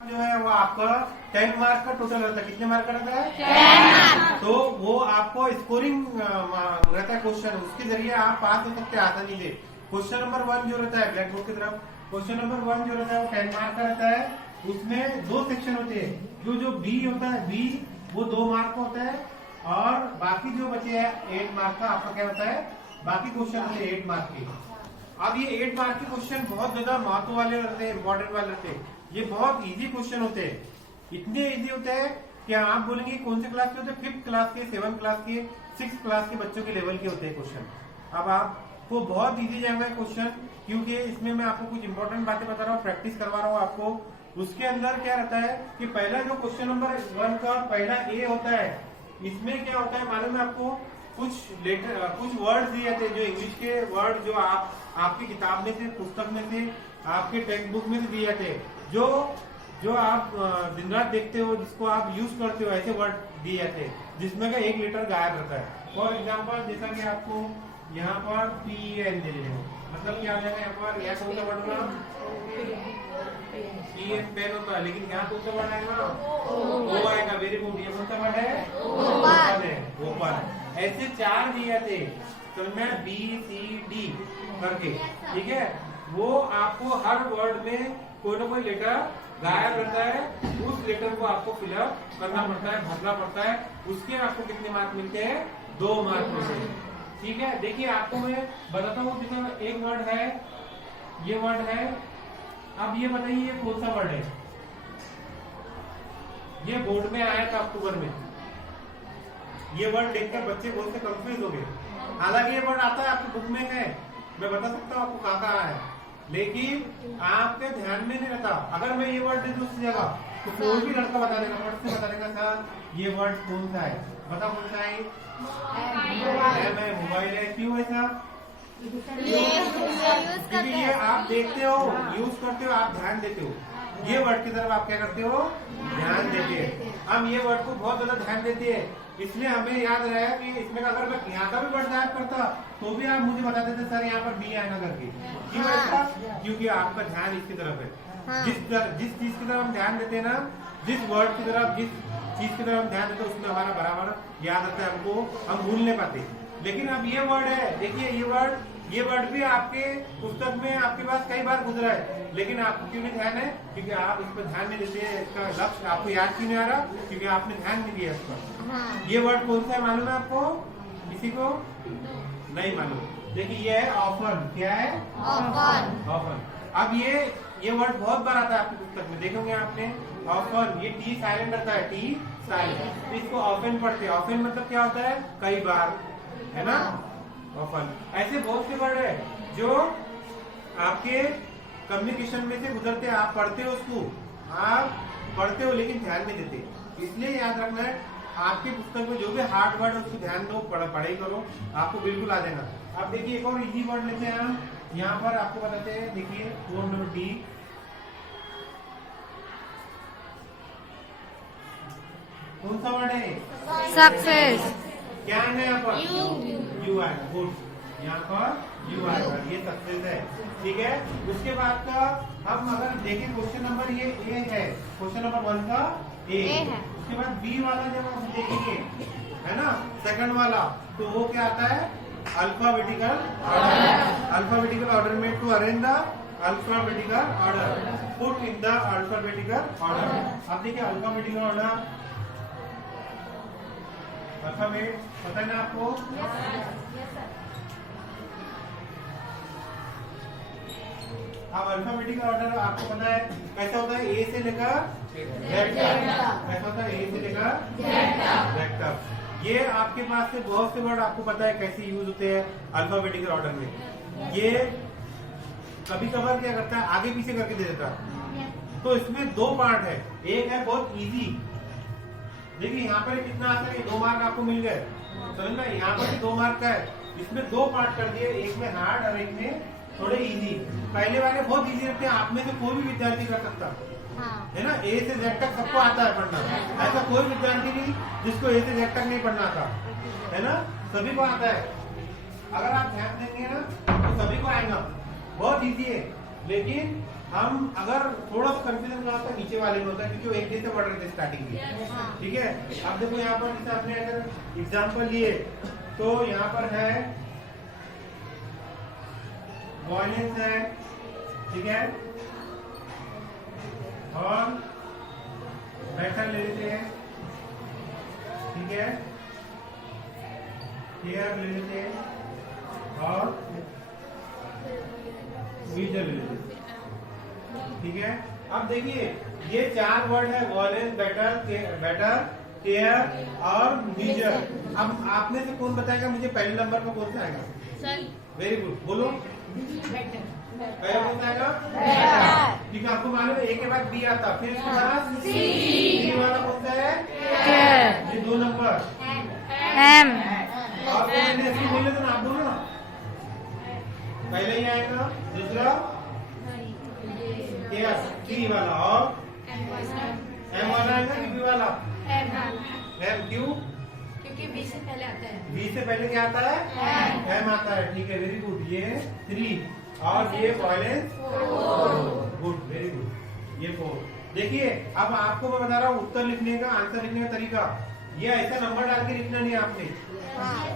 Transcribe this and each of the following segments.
जो है वो आपका 10 मार्क का टोटल रहता है। कितने मार्क का रहता है? 10 मार्क। तो वो आपको स्कोरिंग रहता है क्वेश्चन, उसके जरिए आप पास हो सकते हैं आसानी से। क्वेश्चन नंबर 1 जो रहता है ब्लैक बोर्ड की तरफ, क्वेश्चन नंबर 1 जो रहता है वो 10 मार्क का रहता है। उसमें 2 सेक्शन होते हैं। जो बी होता है, बी वो 2 मार्क का होता है, और बाकी जो बचे हैं 8 मार्क का आपका क्या होता है, बाकी क्वेश्चन होते हैं 8 मार्क के। अब ये 8 मार्क के क्वेश्चन बहुत ज्यादा महत्व वाले रहते हैं, इंपॉर्टेंट वाले रहते हैं। ये बहुत इजी क्वेश्चन होते हैं, इतने इजी होते हैं कि आप बोलेंगे कौन से क्लास के होते हैं, 5th क्लास के, 7th क्लास के, 6th क्लास के बच्चों के लेवल के होते हैं क्वेश्चन। अब आपको बहुत इजी जाएगा क्वेश्चन, क्योंकि इसमें मैं आपको कुछ इंपॉर्टेंट बातें बता रहा हूँ, प्रैक्टिस करवा रहा हूँ आपको। उसके अंदर क्या रहता है कि पहला जो क्वेश्चन नंबर 1 का पहला ए होता है, इसमें क्या होता है मालूम है आपको, कुछ वर्ड दिए थे जो इंग्लिश के वर्ड जो आपकी किताब में से, पुस्तक में से, आपके टेक्स्ट बुक में से दिए थे, जो आप दिन रात देखते हो, जिसको आप यूज करते हो, ऐसे वर्ड दिए थे जिसमें का एक लेटर गायब रहता है। फॉर एग्जाम्पल जैसा कि आपको यहाँ पर PEN दे रहे हो, मतलब क्या हो जाएगा, यहाँ पर यह कौन सा वर्ड होगा, PN पेन होता है, लेकिन यहाँ कौन सा वर्ड आएगा, ओ आएगा। वेरी गुड, ये कौन सा वर्ड है, ओपन है, ओपन। ऐसे 4 दिए थे में BCD करके, ठीक है। वो आपको हर वर्ड में कोई ना कोई लेटर गायब रहता है, उस लेटर को आपको फिलअप करना पड़ता है, भरना पड़ता है। उसके आपको कितने मार्क मिलते हैं, 2 मार्क मिलते हैं, ठीक है। देखिए आपको मैं बताता हूँ, जैसे एक वर्ड है, ये वर्ड है। अब ये बताइए ये कौन सा वर्ड है, ये बोर्ड में आया था अक्टूबर में। ये वर्ड देखकर बच्चे बहुत से कंफ्यूज हो गए। हालांकि ये वर्ड आता है आपकी बुक में है, मैं बता सकता हूँ आपको कहाँ कहाँ है, लेकिन आपके ध्यान में नहीं रहता। अगर मैं ये वर्ड दे दूं उस जगह, तो कोई भी लड़का बता देगा, फट से बता देगा सर ये वर्ड कौन सा है, बताओ कौन सा है, मोबाइल है। क्यों ऐसा, क्योंकि ये आप देखते हो, यूज करते हो, आप ध्यान देते हो, ये वर्ड की तरफ आप क्या करते हो, ध्यान देते हैं। हम ये वर्ड को बहुत ज्यादा ध्यान देते हैं, इसलिए हमें याद रहा कि इसमें अगर मैं यहाँ का भी वर्ड गायब करता तो भी आप मुझे बता देते सर यहाँ पर बी आएगा करके। क्यों ऐसा, क्योंकि आपका ध्यान इसकी तरफ है। जिस चीज की तरफ हम ध्यान देते हैं ना, जिस वर्ड की तरफ, जिस चीज की तरफ हम ध्यान देते हैं, उसमें हमारा बराबर याद आता है, हमको हम भूल नहीं पाते। लेकिन अब ये वर्ड है, देखिए ये वर्ड भी आपके पुस्तक में आपके पास कई बार गुजरा है, लेकिन आपको क्यों नहीं ध्यान है, क्योंकि आप इस पर ध्यान नहीं देते। इसका लक्ष्य आपको याद क्यों नहीं आ रहा, क्योंकि आपने ध्यान नहीं दिया इस पर। ये वर्ड कौन सा है मालूम है आपको, किसी को नहीं मालूम। देखिए ये है ऑफन, क्या है, ऑफन। अब ये वर्ड बहुत बार आता है आपकी पुस्तक में, देखोगे आपने, ऑफन। ये टी साइलेंट रहता है, टी साइलेंट, इसको ऑफन पढ़ते हैं। ऑफन मतलब क्या होता है, कई बार, है ना, ऑफन। ऐसे बहुत से वर्ड है जो आपके कम्युनिकेशन में से गुजरते हैं, आप पढ़ते हो उसको, आप पढ़ते हो लेकिन ध्यान नहीं देते। इसलिए याद रखना है, आपकी पुस्तक में जो भी हार्ड वर्ड है उसको ध्यान दो, पढ़ाई करो, आपको बिल्कुल आ जाएगा। अब देखिए एक और इजी वर्ड लेते हैं हम, यहाँ पर आपको बताते हैं। देखिए वर्ड नंबर डी, कौन सा वर्ड है, सक्सेस। क्या है यहाँ पर, यू आएगा, गुड, यहाँ पर यू आएगा, ये सक्सेस है, ठीक है। उसके बाद का हम अगर देखें क्वेश्चन नंबर ये ए है, क्वेश्चन नंबर 1 का ए है। उसके बाद बी वाला जब हम देखेंगे, है ना, सेकंड वाला, तो वो क्या आता है, अल्फाबेटिकल ऑर्डर। अल्फाबेटिकल ऑर्डर में to arrange the alphabetical order, put in the alphabetical order. अब देखिए अल्फाबेटिकल ऑर्डर, अल्फाबेट पता है ना आपको, अब अल्फाबेटिकल ऑर्डर आपको पता है कैसा होता है, ए से लेकर जेड तक, कैसा होता है, ए से लेकर जेड तक। ये आपके पास से बहुत से वर्ड आपको पता है कैसे यूज होते हैं अल्फाबेटिकल ऑर्डर में। ये कभी कभार क्या करता है, आगे पीछे करके दे देता है। तो इसमें 2 पार्ट है, एक है बहुत इजी, देखिए यहाँ पर कितना आता है, 2 मार्क आपको मिल गए, समझना, यहाँ पर भी 2 मार्क का है। इसमें 2 पार्ट कर दिए, एक में हार्ड और एक में थोड़े इजी। पहले वाले बहुत इजी रहते हैं, आप में से कोई भी विद्यार्थी कर सकता है ना, ए से जेड तक सबको आता है पढ़ना। ऐसा कोई विद्यार्थी नहीं जिसको ए से जेड तक नहीं पढ़ना आता, है ना, सभी को आता है। अगर आप ध्यान देंगे ना तो सभी को आएगा, बहुत इजी है। लेकिन हम अगर थोड़ा सा कंफ्यूजन में आता है नीचे वाले में होता है, क्योंकि वो एक जैसे पढ़ रहे थे स्टार्टिंग में। ठीक है, अब देखो यहाँ पर जैसे आपने अगर एग्जाम्पल लिए तो यहाँ पर है वॉयलेंस है, ठीक है, और बैठल ले लेते हैं, ठीक है, केयर ले लेते हैं और मीजर ले लेते हैं। ठीक है, अब देखिए ये 4 वर्ड है, वॉयलेंस, बेटर, केयर और मीजर। अब आप में से कौन बताएगा मुझे पहले नंबर पर कौन सा आएगा? वेरी गुड, बोलो। पहले कौन सा आएगा? ठीक है, आपको मालूम है ए के बाद बी आता, फिर इसके बाद सी वाला कौन सा है? ये 2 नंबर M और पहले इसकी बोले तो आप बोलो ना, पहले ही आएगा, दूसरा सी वाला और एम वाला आएगा कि बी वाला? एम, क्यों? क्योंकि बी से पहले आता है। बी से पहले क्या आता है? एम आता है। ठीक है, वेरी गुड। ये 3 और ये वॉयलेंस 4। गुड, वेरी गुड, ये 4। देखिए अब आपको मैं बता रहा हूँ उत्तर लिखने का, आंसर लिखने का तरीका। ये ऐसा नंबर डाल के लिखना नहीं है आपने,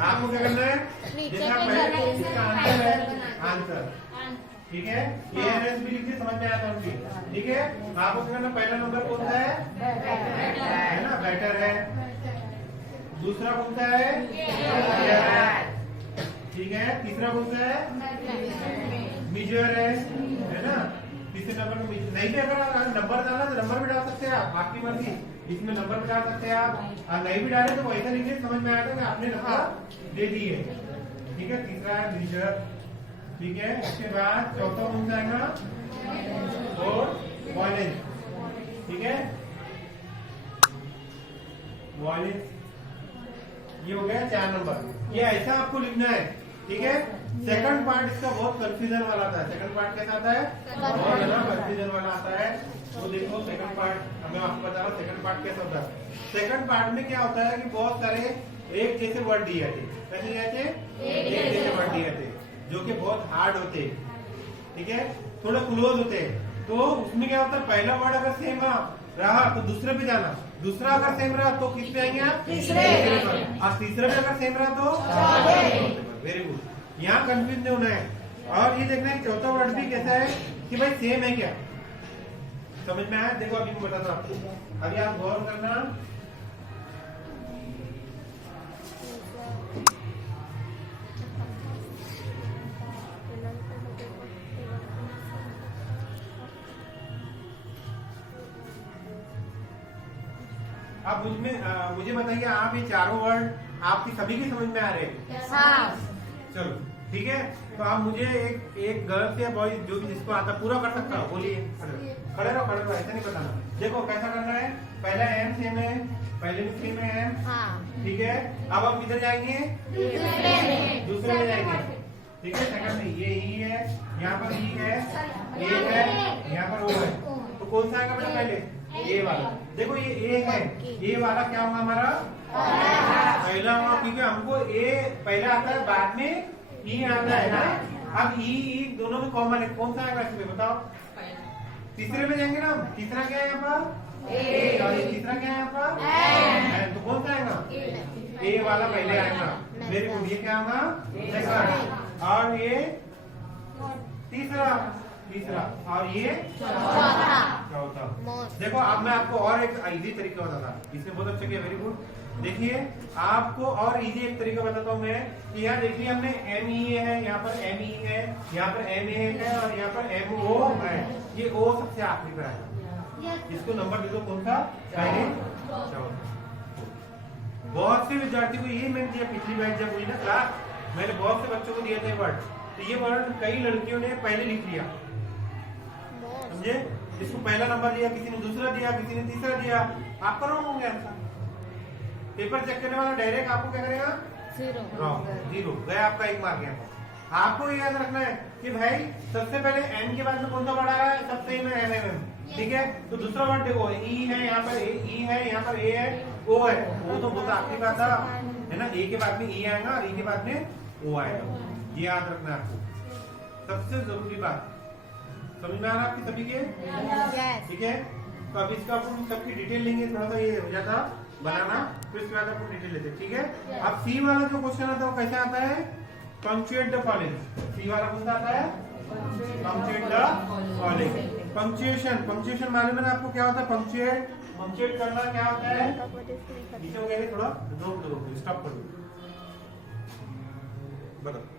आपको क्या करना है? जैसा पहले इसका आंसर है, आंसर, ठीक है, एएनएस भी लिखिए, समझ में आया था उनकी। ठीक है, आपको क्या करना? पहला नंबर कौन सा है ना? बेटर है। दूसरा कौन सा है? ठीक है, तीसरा कौन सा है? मीजर है ना? तीसरे नंबर में नहीं भी अगर नंबर डालना तो नंबर भी डाल सकते हैं आप, आपकी मर्जी, इसमें नंबर भी डाल सकते हैं आप, और नहीं भी डाले तो वैसा लिखिए, समझ में आया था कि आपने नंबर दे दी है। ठीक है, तीसरा है मीजर। ठीक है, इसके बाद चौथा कौन सा आएगा? और वॉयलेंस। ठीक है, वॉयलेंस, ये हो गया 4 नंबर। ये ऐसा आपको लिखना है। ठीक है, सेकंड पार्ट इसका बहुत कंफ्यूजन वाला आता है। सेकंड पार्ट कैसा आता है? बहुत ज्यादा कंफ्यूजन वाला आता है। तो देखो सेकंड पार्ट, मैं आपको बता रहा हूँ सेकंड पार्ट कैसा होता है। सेकंड पार्ट में क्या होता है कि बहुत सारे एक जैसे वर्ड दिए थे। कैसे दिए थे? एक जैसे वर्ड दिए थे, जो कि बहुत हार्ड होते, ठीक है, थोड़ा क्लोज होते। तो उसमें क्या होता है? पहला वर्ड अगर सेम रहा तो दूसरे पे जाना, दूसरा अगर सेम रहा तो किस पे आएंगे आप? तीसरे पर, और तीसरे पे अगर सेम रहा तो चौथे। वेरी गुड, यहाँ कंफ्यूज नहीं होना है। और ये देखना है चौथा वर्ड भी कैसा है कि भाई सेम है क्या, समझ में आया? देखो अभी मैं बताता हूँ आपको, अभी आप गौर करना। अब मुझे बताइए, आप ये चारों वर्ड आपकी सभी की समझ में आ रहे हैं? चलो ठीक है, तो आप मुझे एक गर्ल्स या बॉयज जो भी जिसको आता पूरा कर सकता हो बोलिए। खड़े रहो, ऐसा नहीं बताना। देखो कैसा करना है, पहला एम सेम है, पहले में सेम है एम, ठीक है। अब हम किधर जाएंगे? दूसरे में जाएंगे, ठीक है। सेकंड में ये ई है, यहाँ पर ई है, ए है, यहाँ पर ओ है, तो कौन सा आएगा बेटा? पहले ए वाला। देखो ये ए है, ए वाला क्या होगा हमारा? पहला होगा, क्योंकि हमको ए पहला आता है, बाद में ई आता है ना। अब ई दोनों में कॉमन है, कौन सा आएगा इसमें बताओ? तीसरे में जाएंगे ना, तीसरा क्या है यहाँ पर? ए, और ये तीसरा क्या है यहाँ पर? तो कौन सा आएगा? ए वाला पहले आएगा। मेरे को ये क्या होगा? सेकंड, और ये तीसरा, और ये चौथा। देखो अब मैं आपको और एक इजी तरीका बताता, इसमें बहुत अच्छा किया, वेरी गुड। देखिए आपको और इजी एक तरीका बताता हूँ मैं, कि यहाँ देखिए हमने एम ई है, यहाँ पर एम ई है, यहाँ पर एम ए है, और यहाँ पर एम ओ है। ये ओ सबसे आखिरी पर है, इसको नंबर दे दो, कौन सा चाहिए? बहुत से विद्यार्थी को ये मैंने दिया पिछली बार जब हुई ना क्लास, मैंने बहुत से बच्चों को दिए थे वर्ड, तो ये वर्ड कई लड़कियों ने पहले लिख लिया, समझे? जिसको पहला नंबर दिया, किसी ने दूसरा दिया, किसी ने तीसरा दिया, आपका रॉन्ग हो गया आंसर। पेपर चेक करने वाला डायरेक्ट आपको क्या करेगा? जीरो गया, आपका 1 मार्क गया। आपको ये याद रखना है कि भाई सबसे पहले एम के बाद में कौन सा वर्ड आ रहा है? सबसे ही में एम एम, ठीक है। तो दूसरा वर्ड देखो, ई है, यहाँ पर ई है, यहाँ पर ए है, ओ है, वो तो बहुत आखिरी बात था, है ना। ए के बाद में ई आएगा और ई के बाद में ओ आएगा, ये याद रखना है आपको, सबसे जरूरी बात। समझ में आ रहा है आपकी सभी के? ठीक है, तो अब इसका अपन सबकी डिटेल लेंगे, थोड़ा सा ये हो जाता बनाना, फिर उसके बाद अपन डिटेल लेते, ठीक है। अब सी वाला जो क्वेश्चन आता है वो कैसे आता है? Punctuate the following. सी वाला कौन सा आता है? Punctuate the following. पंक्चुएशन मालूम है ना आपको क्या होता है? पंक्चुएट करना क्या होता है? नीचे हो गया थोड़ा, रोक दो, स्टॉप कर दो, बताओ।